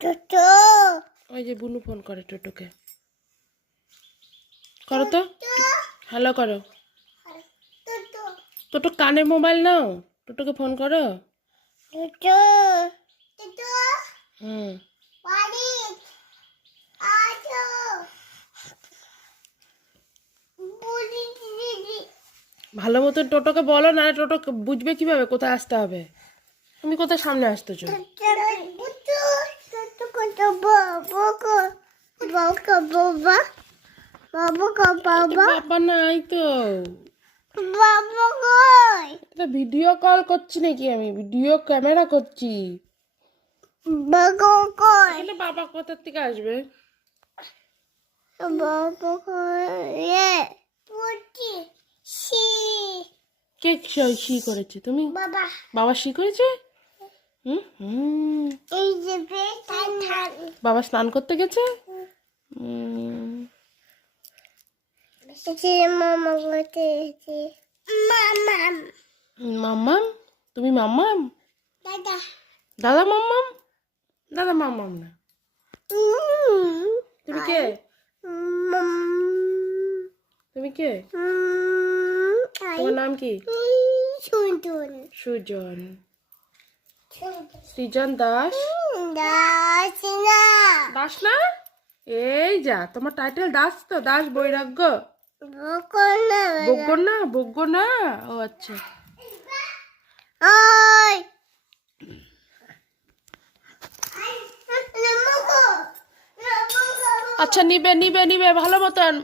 টোটো ওই যে বুনু ফোন করে টোটোকে। করো তো, হ্যালো করো। টোটো টোটো কানে মোবাইল নাও, টোটোকে ফোন করো। টোটো টোটো হুম। বাড়ি আছো বুড়ি দিদি ভালো মতো টোটোকে বলো, না টোটো বুঝবে কিভাবে কোথায় আসতে হবে। তুমি কোথায় সামনে আসতেছো? টোটো টোটো টোটো বাবা বাবা বাবা বাবা বাবা বাবা নাই তো, বাবা কই এটা ভিডিও কল করছি নাকি, আমি ভিডিও ক্যামেরা করছি। বাবা কই এখানে বাবা কোথা থেকে আসবে? বাবা কই এ পুটি সি কে শি করেছে? তুমি? বাবা বাবা শি করেছে? হুম হুম। এই যে বেটান বাবা স্নান করতে গেছে? হুম। যে মামা করতে মামা মাম্মাম, তুমি মাম্মাম? দাদা দাদা মাম্মাম? দাদা মাম্মাম না। তুমি কে? তুমি কে? তোমার নাম কি? সুন্দর সুজন। সৃজন দাস। দাস না দাস না? এই যা, তোমার টাইটেল দাস তো, দাস বৈরাগ্য। বকর না বগ্য না? বগ্য না? ও আচ্ছা। ওই আচ্ছা নিবে নিবে নিবে ভালো মতন।